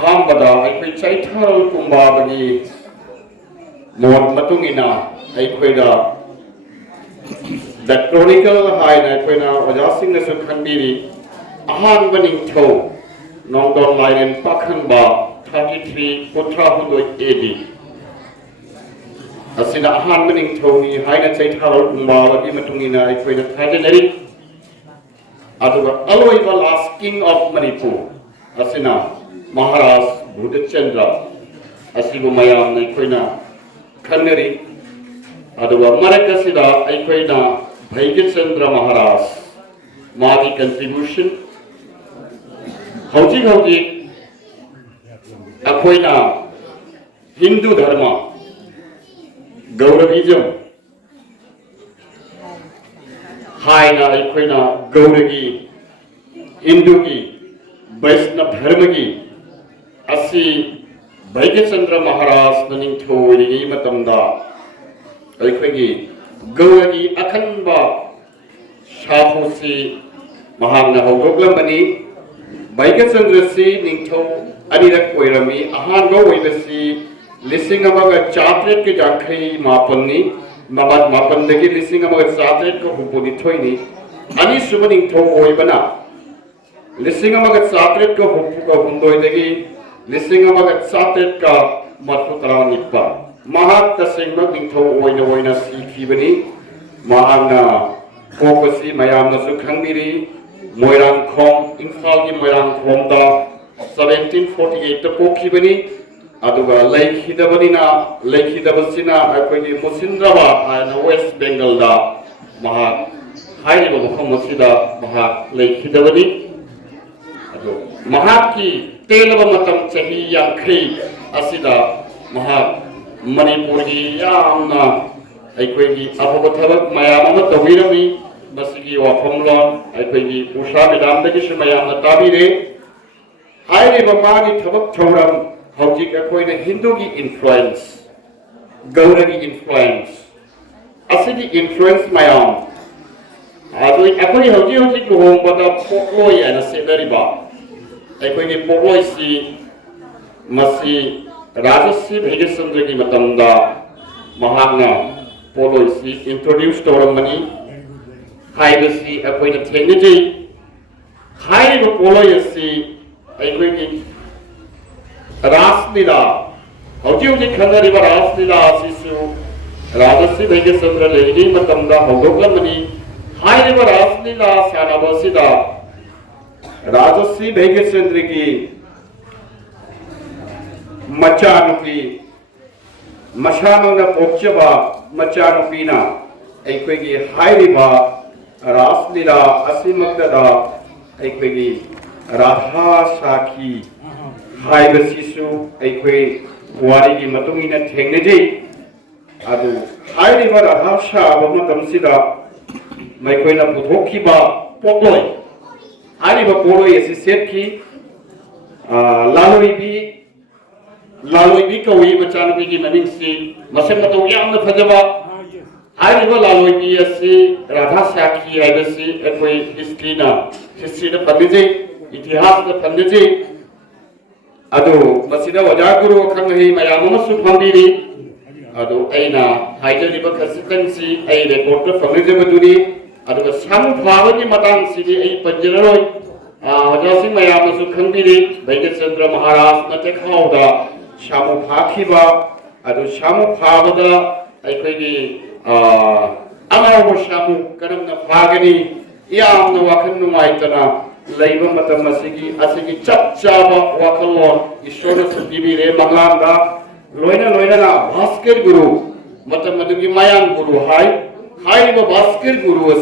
ahambada aikoi chaithal kumbabagi mod matungina aikoida the chronicle haina aikoina ojasing na su khanbiri ahan baning tho nongdon lairen pakhanba 33 putra hundoi AD asina ahan baning tho ni haina chaithal kumbabagi matungina aikoina thajanari aduga aloiba last king of Manipur asina Maharaj Bhagyachandra asibu mayam na aikoina khanari aduga marakasida aikoina Bhagyachandra Maharaj magi contribution hauji akoina Hindu dharma Gauravism haina aikoina Gauragi Hindu ki Vaishnava dharma ki asi Bhagyachandra Maharaj naning thoi matamda aikoigi Gauragi akhanba shapusi mahangna hogoklamani Bhagyachandra si ningthau anirak oirami ahanba oibasi lising amaga chatret ke jankhai mapanni mabat mapandagi lising amaga chatret ko hupuni thoini ani suba ningthau oibana lising amaga chatret ko hupuka hundoidagi lising amaga chatret ka matutara nippa mahak tasengma ningthau oina sikhibani mahangna focus mayamna su khangbiri moirang khom imphal gi moirang khom da 1748 ta pokhibani aduga leikhidabasina akoi Musindrabad and West Bengal da mahak hairiba mukham masida mahak leikhidabani adu mahak ki telaba matam chahi yankhai asida mahak Manipur gi yamna aikoigi afaba thabak mayam ama tawirami masigi wafamlon aikoigi usha medam dagi mayamna tabire hairi bapagi thabak thouram hojik akoina Hindu gi influence Gauragi influence asigi influence mayam adoi akoi hojik luhongbada pokloi ana sedariba aikoigi pokloi si masi Rajarshi Bhagyachandra ki matamda mahagna policy introduced tauramani haibasi akoina thengnaji haiba policy aikoigi raslila hauji khanari ba raslila asisu Rajarshi Bhagyachandra legi matamda hogoklamani haiba raslila sanabasida Rajarshi Bhagyachandra ki machanupi mashanona pokchaba machanupina aikoigi hairiba raslila asimakda aikoigi radha sakhi haibasisu aikoi wari gi matungina thengneji adu hairiba radha sa bamatamsida maikoina puthokhiba pokloi hairiba poloi esi setki laloi kawi machanupi gi namingsi masam matau yamna phajaba hairiba laloi asi radha sakhi haibasi akoi history da phamije itihas da phamije adu masida wajaguru khanghi mayam amasu phambiri adu aina haijariba khasitansi ai report da phamije baduri adu sam phawani matang sidi ai panjaroi wajasi mayam amasu khangbiri Bhagyachandra Maharaj na tekhauda shamu phakhiba adu shamu phabada aikoigi amawo shamu karamna phagani yamna wakhan numaitana leiba matam asigi chap chaba wakhalon ishora sudibire manglanda loina na bhaskar guru matam madugi mayan guru hai ba bhaskar guru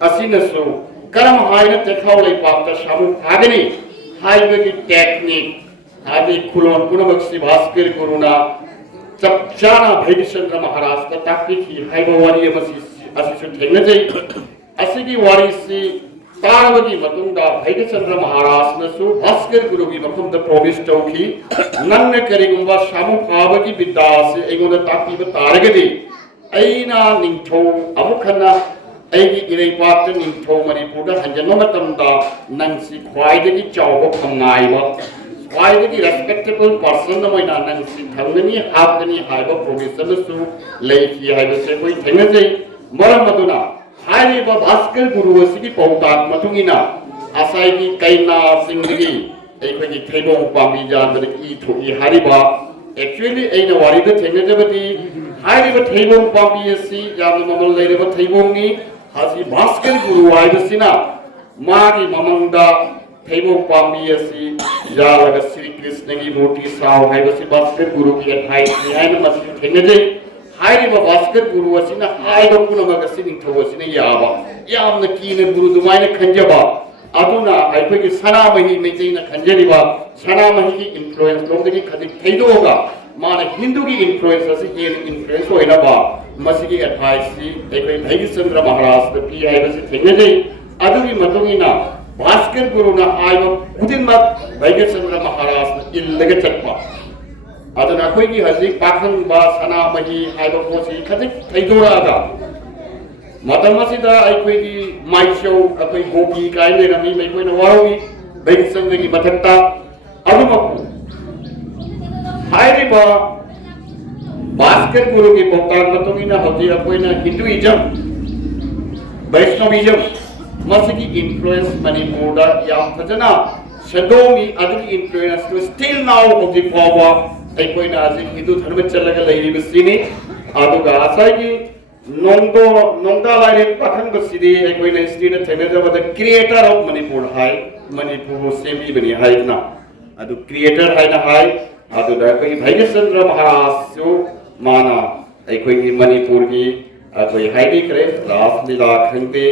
asinasu karam haina tekhau lei pakta shamu phagani hai bagi technique adi khulon punabaksi bhaskar guruna chapchana Bhagyachandra Maharaj ka takiki haiba wari asisu thengnajai asigi wari si tarwagi matungda Bhagyachandra Maharaj nasu bhaskar guru gi makhumda promise tauki nanne karigumba shamu phabagi bidda se egoda takiba taragadi aina ningthau amukhana aigi irei patta ningthau Manipur da hanjanma matamda nangsi khwaidagi chawba phangai ba स्वाइदगी respectable person मोइना नंग सिंथंगनी हाबगनी हाइबो provision सु लेखी हाइबसे कोई थेंगजै मरम मदुना हाइबा भास्कर गुरु असिगी पौताक मतुंगिना आसाइगी कैना सिंगगी एखोगी थैबों पाबी जानबद ई थोई हारिबा एक्चुअली एना वारिद थेंगजबदी हाइबा थैबों पाबी असि याम ममल लेरबा थैबोंनी हासि भास्कर गुरु हाइबसिना मागी ममंगदा थैबों पाबी असि यालगा श्री कृष्ण की मूर्ति साव हाइबसि भास्कर गुरु की एडवाइस नि हाइना मसि थेंगजै हाइरिबा भास्कर गुरु असिना हाइबा पुनमगा सिनिंथौ असिना याबा यामना कीने गुरु दुमाइना खंजबा अदुना आइखोगी सनामही मेचैना खंजरिबा सनामही की इन्फ्लुएंस लोगदगी खदिक थैदोगा माना हिंदू की इन्फ्लुएंस असि हेन इन्फ्लुएंस होइनाबा मसिगी एडवाइस सी एखोई भैगचंद्र महाराज द पी हाइबसि थेंगजै अदुगी मतुंगिना भास्कर गुरुना हाइबा खुदिनमक भैगचंद्र महाराज इल्लगा चटपा अदुना अखोगी हजिक पाखंबा सनामही हाइबा पोसी खदिक थैदोरागा मतमसिदा अखोगी माइशौ अखोई गोपी काय लेरमी मैखोइना वारोगी भैगचंद्रगी मथक्ता अदुमकु हाइरिबा भास्कर गुरुगी पौताक मतुंगिना हजि अखोइना हिंदुइज्म वैष्णविज्म मसिगी इन्फ्लुएंस मणिपुरदा याम फजना सदोमी अदुगी इन्फ्लुएंस टू स्टिल नाउ हजि फावा अखोइना हजि हिंदू धर्म चलगा लेरिबसिनी अदुगा आसाइगी नोंदा लाइने पाखंग बसिदी अखोइना स्टीना थेनेजबद क्रिएटर ऑफ मणिपुर हाय मणिपुर सेमी बनी हाय ना अदु क्रिएटर हाय ना हाय अदु दा कोई भैगचंद्र महाराज सु माना अखोइगी मणिपुर की अखोइ हाइदी करे रास लीला खंदे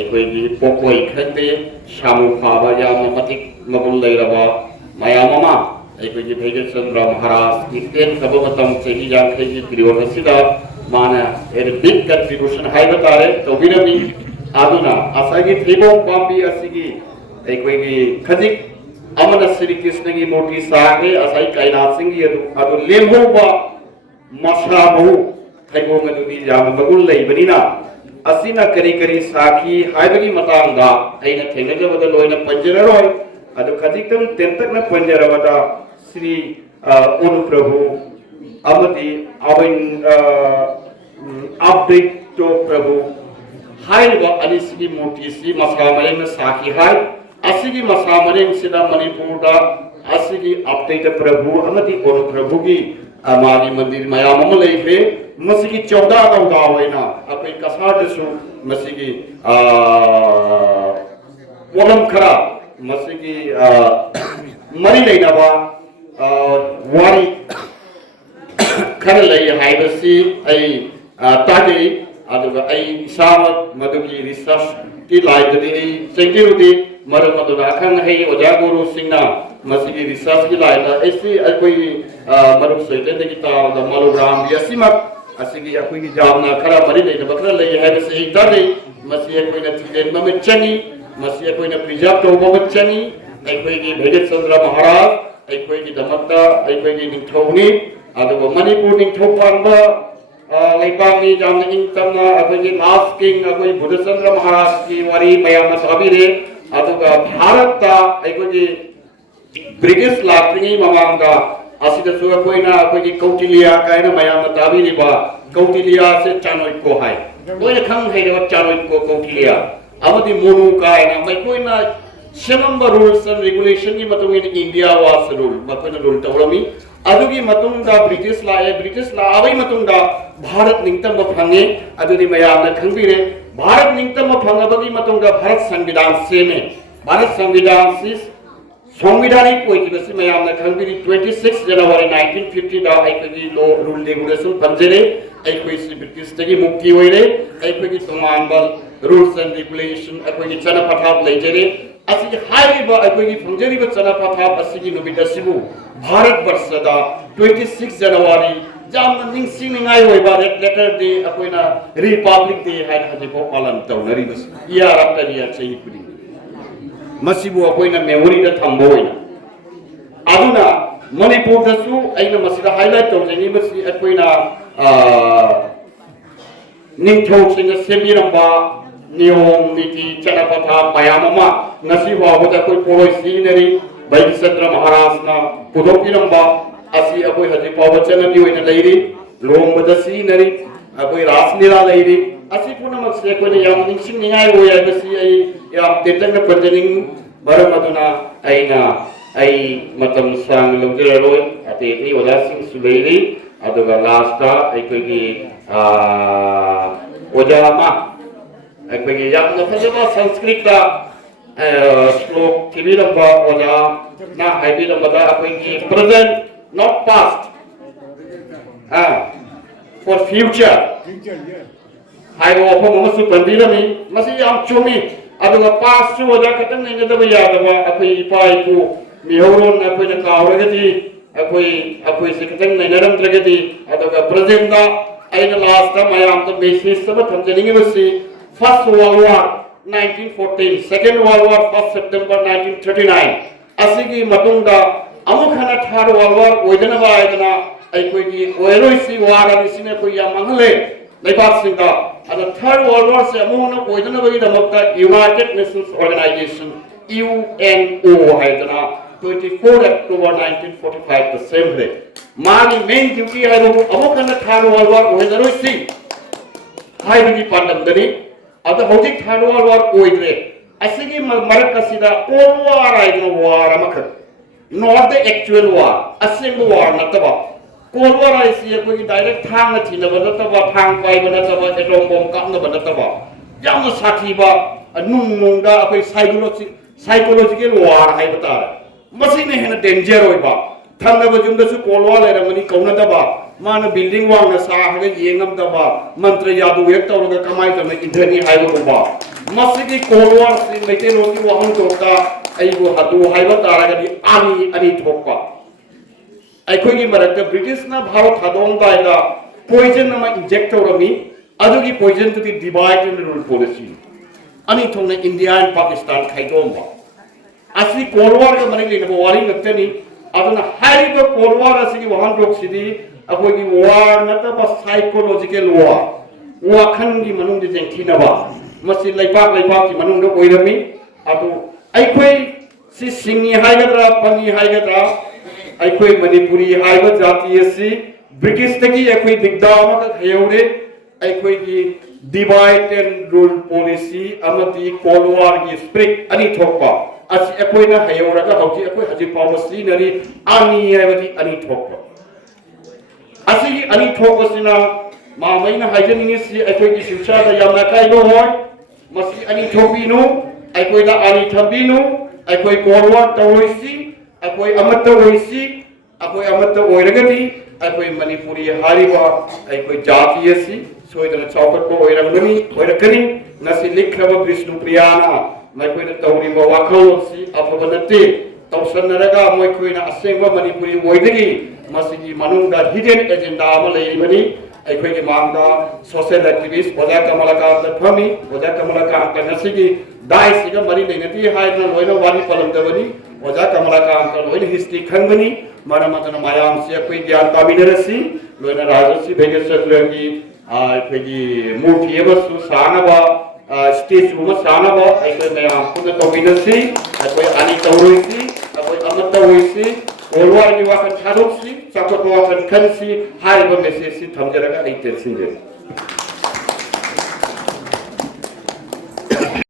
अखोइगी पोकोई खंदे शामु फाबा याम मतिक मगुल लेरबा मयाममा अखोइगी भैगचंद्र महाराज की तेन सबमतम सही जानखैगी पिरियड असिदा माना एर बिग कंट्रीब्यूशन हाई बतारे तो बिरमी आदुना असागी थेबो पापी असिगी अखोइगी खदिक अमन श्री कृष्ण की मूर्ति सागे असाई कैलाश सिंह यदु अदु लेमहोबा मसा बहु थैबो मदुदी याम मगुल लेबनिना असिना करी करी साखी हाइबगी मतांगा अइना थेंगजबद लोइना पंजररोय अदु खदिकम तेंतकना पंजरबदा श्री उन प्रभु अमदी अवन अपडेट तो प्रभु हाइबा अनिसगी मूर्ति सी मसामरेंग साखी हाय असिगी मसामरेंग सिदा मणिपुरदा असिगी अपडेट प्रभु अमदी उन प्रभु की मागी मंदिर मयाम अम लेबे मसिगी 14 गौदा होइना अखोई कसारदसु मसिगी वलम खरा मसिगी मरी लेनाबा वारी खर लई हाइबसी आई तादे अदुगा आई इसामत मदुगी रिसर्च की लाइददी आई सेंटिरुदी मरम मदुगा खन है ओजा गुरु सिंगना मसिगी रिसर्च की लाइदा ऐसी कोई मरुक सैते दगी ता मलुग्राम यसिमक असिगी अखोई जामना खरा मरी लेना बखरा लई हाइबसी एक तादे मसिया कोई न थिलेन मम चनी मसिया कोई न प्रिजर्व तो मम चनी अखोई की भैगचंद्र महाराज अखोई की दमकता अखोई की निथौनी अदुगा मणिपुर निथौपांबा लेपांगी जामना इंतमना अखोई लास्ट किंग अखोई बुद्धचंद्र महाराज की वारी मयाम ताबिरे अदुगा भारतता अखोई ब्रिटिश लाक्रिनी ममांगा असिदसु अखोइना अखोई कौटिल्य कायना मयाम ताबिरिबा कौटिल्य से चाणक्य हाय लोइना खंग हैदबा चाणक्य कौटिल्य अमदि मोनु कायना मैखोइना सेमंबा रूल्स एंड रेगुलेशन की मतुंगिन इंडिया वास रूल मखोइना रूल तौरमी अदुगी मतुंगा ब्रिटिश लाबई मतुंगा भारत निंगतम फंगे अदुदी मयामना खंगबिरे भारत निंगतम फंगबगी मतुंगा भारत संविधान सेमे भारत संविधान से संविधानिक कोइकिबसि मयामना खंगबिरी 26 जनवरी 1950 दा आइकगी लो रूल रेगुलेशन पंजरे आइकोइसि ब्रिटिश तगी मुक्ति होइरे आइकगी तोमानबल रूल्स एंड रेगुलेशन आइकगी चना पठाब लेजरे असिगी हाइबा आइकगी फंजरिबा चना पठाब असिगी नुबिदसिबु भारत वर्षदा 26 जनवरी जामना निंगसिंगाई होइबा रेड लेटर डे अखोइना रिपब्लिक डे हाइन हजिबो पालन तौनरिबस इया रातरिया चही कुदि मसिबु अखोइना मेमोरी दा थंबो होइना अदुना मणिपुर दसु आइना मसिदा हाइलाइट तौजनी मसि अखोइना निंगथौ सिंगा सेमिरंबा नियम नीति चनापथा मयाममा ngasi wa boda koi poroi sinari Bhagyachandra Maharajna Pudokiramba Asi Abu Haji Pawachana Yu in a lady, Rome with the scenery, Abu Raslila lady, Asi Punamak Sekuni Yam singing I will see a Titan pertaining Baramaduna Aina. Ai matam sang lugero ati ti wala sing sulei aduga lasta ai kogi ojama ai kogi yam na phajaba sanskrit da slok tibiramba oja na ai biramba da kogi present not past for future hai wo pho mo su pandilami masi yam chumi aduga past su oja katan nei da ba yadaba apai pai ku Mihorun aku nak kau lagi, aku sekarang ni naram lagi, atau present dah, aina last time ayam tu basis sebab macam ni mesti First World War 1914, Second World War 1 September 1939, asigi matung dah, amu khana Third World War, oidana ba aidana, aku ni oeroisi war ada sini aku yang mangle, lepas singa, ada Third World War se amu na oidana bagi dalam United Nations Organization, UNO aidana. 24 October 1945 the same day. Mani main duty hai ro amokana Third World War oidaro si. Hai bagi pandam dani. Ada hoji Third World War oidre. Asigi marakasida all war aidno war amakha. Not the actual war. Asing war nataba. Cold War ai si koi direct thang na thina bana taba thang pai bana taba atom bomb kam na bana taba. Yam sathi ba nung nung da koi psychological war hai bata. Masih ni hendak danger oi ba. Thangna bajum da su kolwa le ramani kauna da ba. Mana building wang na sa haga yengam da ba. Mantra yadu ek tau loga kamai ta me indhani hai lo ba. Masih ki kolwa si mete lo ki wahang toka ai go hadu hai ba ta ra ga ani thokpa. Ai khoi ki marak British na Bharat hadong da da poison na inject rami. Adu ki poison to the divide and rule policy. Ani thong na India and Pakistan khai dom ba. Asli Cold War ke mani lina wari ngakte ni aduna hari ko Cold War asli wahan rok sidi apoi ki war nata ba psychological war wakhan di manung di jengthi na ba masi laipak ki manung do oirami atu ai khoi si singhi hai gadra pani hai gadra ai khoi manipuri hai ba jati asi British tagi ai khoi digda ma ka heure ai khoi ki divide and rule policy amati Cold War ki spirit ani thokpa Asi aku ina hayo raga hauji aku haji policy nari ani ayati ani thokpa. Asi ani thokpa sina mamai na haji ni si aku ki Silchar da yamna kai no hoy masi ani thopi no aku ina ani thambi no aku Cold War tawoisi aku amat tawoisi aku amat oiragati aku Manipuri hariwa aku jati asi so ida chaukat ko oirangani oirakani nasi likhaba Vishnu Priyana mai koi na tauri ma wakhal si apabanate tausan naraga moi koi na asengwa Manipuri oidagi masigi manungda hidden agenda ama leimani ai koi ki mangda social activist oja kamalaka ta phami oja kamalaka ta nasigi dai siga mari leinati haina loina wani palamdabani oja kamalaka ta loina history khangani mana matana mayam se koi gyan taminarasi loina Rajarshi Bhagyachandra ki ai koi ki murti ebasu sanaba stage rumah sana ba ai koi maya puna tawinasi ai koi ani tawroisi ai koi amat tawroisi olwar ni wakan tharoksi sakot wakan kansi hai ba message si thamjaraga ai tensin